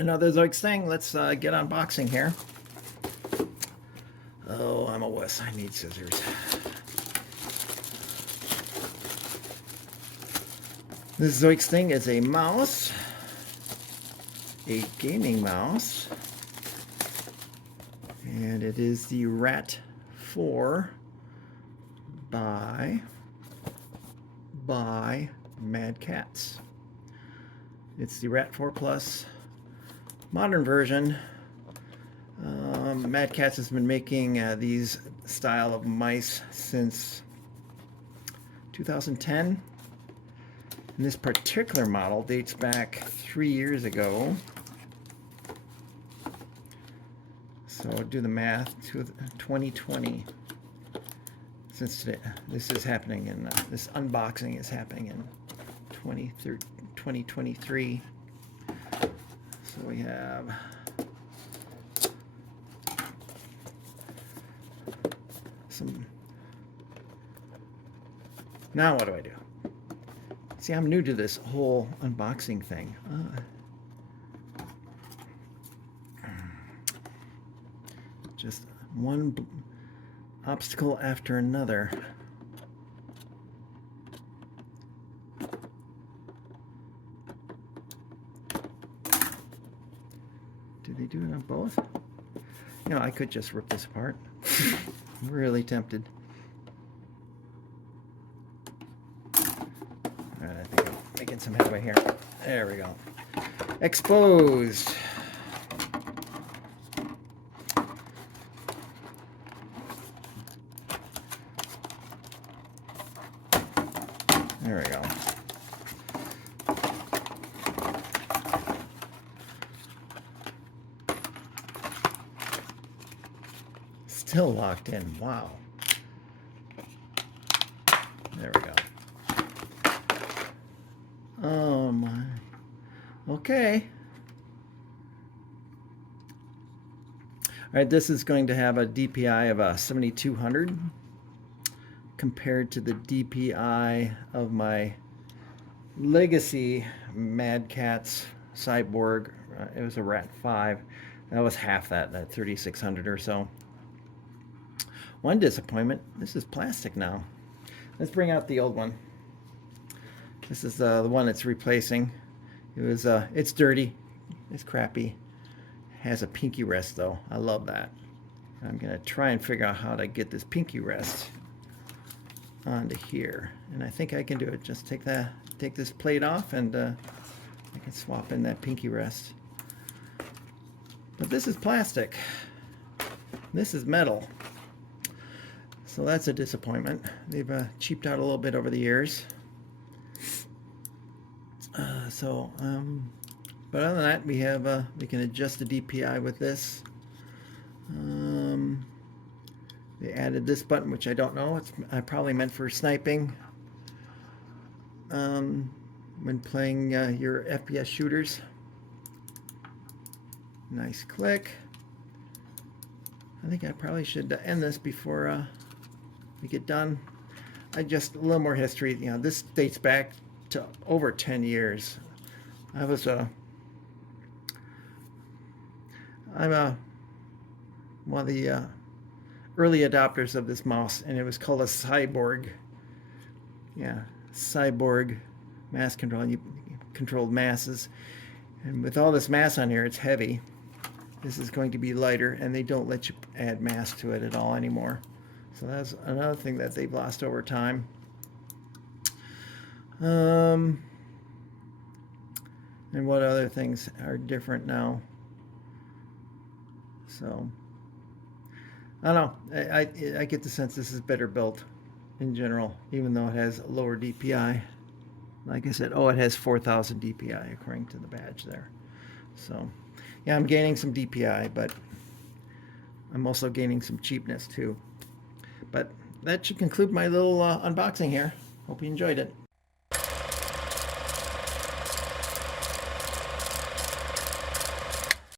Another Zoic thing. Let's get unboxing here. Oh, I'm a wuss. I need scissors. This Zoic thing is a mouse, a gaming mouse, and it is the R.A.T 4 by Mad Catz. It's the R.A.T 4 Plus modern version. Mad Catz has been making these style of mice since 2010. And this particular model dates back 3 years ago. So do the math to 2020. Since today, this is happening in this unboxing is happening in 2023. So we have some. Now what do I do? See, I'm new to this whole unboxing thing. Just one obstacle after another. Do they do it on both? You know, I could just rip this apart. I'm really tempted. Alright, I think I'm making some headway here. There we go. Exposed. There we go. Still locked in. Wow. There we go. Oh my. Okay. All right, this is going to have a DPI of 7200 compared to the DPI of my legacy Mad Catz Cyborg. It was a R.A.T 5. That was half that 3600 or so. One disappointment, this is plastic now. Let's bring out the old one. This is the one it's replacing. It's dirty, it's crappy. Has a pinky rest though. I love that. I'm gonna try and figure out how to get this pinky rest onto here, and I think I can do it. Just take this plate off, and I can swap in that pinky rest. But this is plastic. This is metal. So that's a disappointment. They've cheaped out a little bit over the years. But other than that, we have we can adjust the DPI with this. They added this button, which I don't know. It's probably meant for sniping when playing your FPS shooters. Nice click. I think I probably should end this before we get done. Just a little more history. You know, this dates back to over 10 years. I'm one of the early adopters of this mouse, and it was called a Cyborg. Yeah, Cyborg mass control. You controlled masses, and with all this mass on here, it's heavy. This is going to be lighter, and they don't let you add mass to it at all anymore. So that's another thing that they've lost over time. And what other things are different now? So I don't know. I get the sense this is better built in general, even though it has a lower DPI. Like I said, it has 4,000 DPI according to the badge there. So yeah, I'm gaining some DPI, but I'm also gaining some cheapness too. But that should conclude my little unboxing here. Hope you enjoyed it.